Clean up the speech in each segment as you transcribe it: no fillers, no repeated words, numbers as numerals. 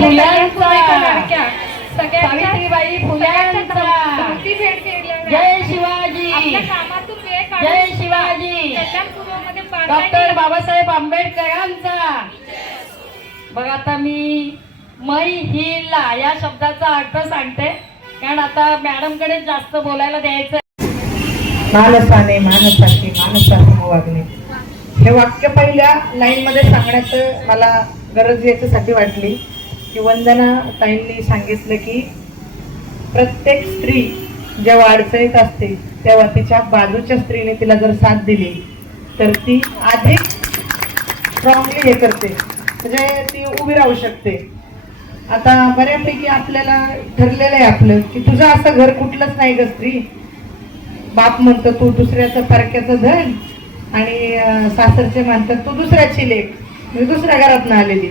फुल्यांचा, सावित्रीबाई फुल्यांचा, जय शिवाजी, जय Shivaji, doctor Babasaheb आंबेडकरांचा. बघा आता मी मै ही ला या शब्दाचा अर्थ सांगते, कारण आता मॅडमकडे जास्त बोलायला द्यायचं. मानसाने मानसाची मानसासम वागणे, हे वाक्य पहिल्या लाईन मध्ये सांगण्याचं मला गरज याच्यासाठी वाटली की वंदना ताईंनी सांगितलं की प्रत्येक स्त्री जेव्हा अडचणीत असते तेव्हा तिच्या बाजूच्या स्त्रीने तिला जर साथ दिली तर ती अधिक स्ट्रॉंगली हे करते, म्हणजे ती उभी राहू शकते. आता बऱ्यापैकी आपल्याला ठरलेलं आहे आपलं की तुझं असं घर कुठलंच नाही ग स्त्री. बाप म्हणतो तू दुसऱ्याचं परक्याचं धन आणि सासरचे म्हणतात तू दुसऱ्याची लेक, म्हणजे दुसऱ्या घरातून आलेली.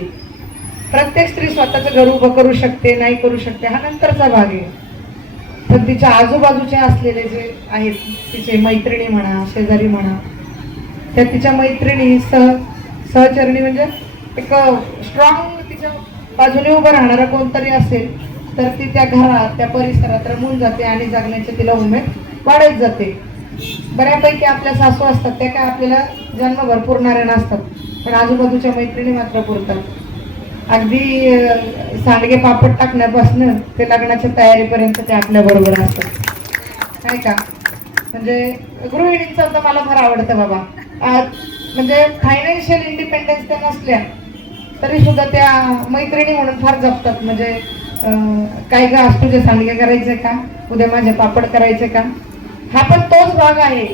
प्रत्येक स्त्री स्वतःचं घर उभं करू शकते, नाही करू शकते हा नंतरचा भाग आहे. तर तिच्या आजूबाजूचे असलेले जे आहेत तिचे मैत्रिणी म्हणा, शेजारी म्हणा, त्या तिच्या मैत्रिणी सहचरणी म्हणजे एक स्ट्रॉंग तिच्या बाजूने उभं राहणारा कोणतरी असेल तर ती त्या घरात त्या परिसरात रमून जाते आणि जगण्याची तिला उमेद वाढत जाते. बऱ्यापैकी आपल्या सासू असतात त्या काय आपल्याला जन्मभर पुरणाऱ्या नसतात, पण आजूबाजूच्या मैत्रिणी मात्र पुरतात. अगदी सांडगे पापड टाकण्यापासून ते लग्नाच्या तयारीपर्यंत ते आपल्या बरोबर असतात, नाही का. म्हणजे गृहिणींचं तर मला फार आवडतं बाबा. म्हणजे फायनान्शियल इंडिपेंडन्स त्या नसल्या तरी सुद्धा त्या मैत्रिणी म्हणून फार जपतात. म्हणजे काय ग आज तुझे सांडगे करायचे का, उद्या माझे पापड करायचे का. हा पण तोच भाग आहे.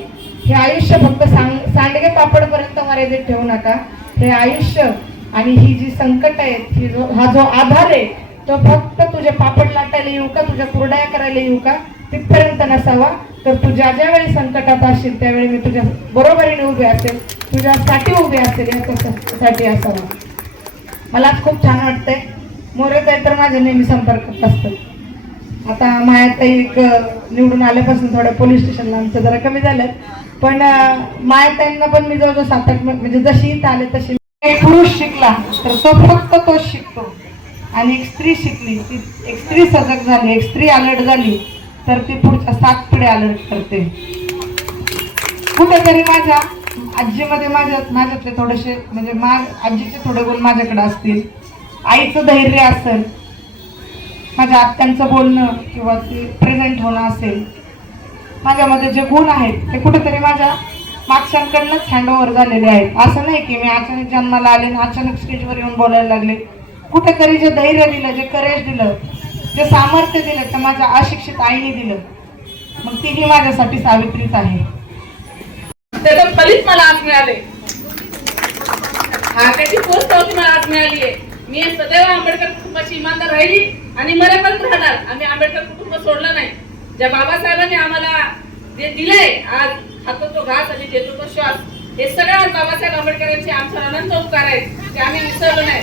हे आयुष्य फक्त सांडगे पापड पर्यंत मर्यादित ठेवू नका. हे आयुष्य आणि ही जी संकट आहेत, हा जो आधार आहे तो फक्त तुझे पापड लाटायला येऊ का, तुझ्या कुरड्या करायला येऊ का तिथपर्यंत नसावा. तर तू ज्या वेळी संकटात असशील त्यावेळी मी तुझ्या बरोबरीने उभी असेल, तुझ्यासाठी उभी असेल याच्यासाठी असावा. मला खूप छान वाटतंय. मोरेताई तर माझ्या नेहमी संपर्कात असतात. आता मायाताई निवडून आल्यापासून थोडं पोलीस स्टेशनला आमचं जरा कमी झालं, पण मायाताईंना पण मी जवळजवळ 7-8 म्हणजे जशी इथं आले तशी. एक पुरुष शिकला तर तो फक्त तोच शिकतो, आणि एक स्त्री शिकली, एक स्त्री सजग झाली, एक स्त्री अलर्ट झाली तर ती पुढच्या 7 पिढ्या अलर्ट करते. कुठेतरी माझ्या आजीमध्ये माझ्यातले थोडेसे म्हणजे आजीचे थोडे गुण माझ्याकडे असतील, आईचं धैर्य असेल, माझ्या आत्यांचं बोलणं किंवा ते प्रेझेंट होणं असेल, माझ्यामध्ये जे गुण आहेत ते कुठेतरी माझ्या मागच्यांकडनंच हँडओव्हर झालेले आहेत. असं नाही की मी अचानक जन्माला आले आणि अचानक स्टेजवर येऊन बोलायला लागले. कुठेतरी जे धैर्य दिलं, जे करेज दिलं, जे सामर्थ्य दिलं ते माझ्या अशिक्षित आईने दिलं. मग तीही माझ्यासाठी सावित्रीच आहे. त्याचं फलित मला आज मिळाले. हार्टेची पोस्ट होती मला आज मिळाली आहे. मी सदैव आंबेडकर कुटुंबाची इमानदार राहिली आणि मरेपर्यंत राहणार. आम्ही आंबेडकर कुटुंब सोडलं नाही. ज्या बाबासाहेबांनी आम्हाला जे दिलंय, आज खातो तो घास आणि देतो तो श्वास, हे सगळं बाबासाहेब आंबेडकरांचे आमच्या अनंत उपकार आहेत. ते आम्ही विसरलो नाही.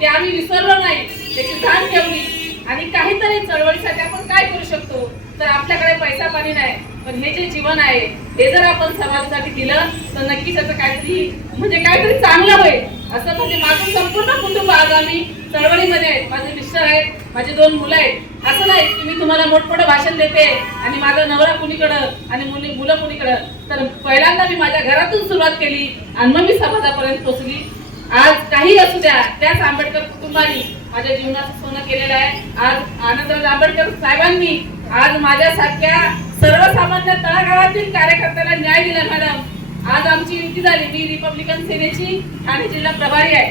ते आम्ही विसरलो नाही, त्याची जाण ठेवली. आणि काहीतरी चळवळीसाठी आपण काय करू शकतो, तर आपल्याकडे पैसा पाणी नाही, पण हे जे जीवन आहे हे जर आपण समाजासाठी दिलं तर नक्कीच त्याचं काहीतरी चांगलं होईल. असं म्हणजे माझं संपूर्ण कुटुंब आज आम्ही चळवळीमध्ये आहेत. माझे मिस्टर आहेत, माझे 2 मुलं आहेत. असं नाही की मी तुम्हाला मोठमोठं भाषण देते आणि माझा नवरा कुणीकडं आणि मुलं कुणीकडं. तर पहिल्यांदा मी माझ्या घरातून सुरुवात केली आणि मग मी समाजापर्यंत पोहोचली. आज काही असू द्या, त्याच आंबेडकर कुटुंबाने माझ्या जीवनाचं सोनं केलेलं आहे. आज आनंदराज आंबेडकर साहेबांनी आज माझ्यासारख्या सर्वसामान्य तळागाळातील कार्यकर्त्याला न्याय दिला. मॅडम, आज आमची युती झाली. मी रिपब्लिकन सेनेची ठाणे जिल्हा प्रभारी आहे.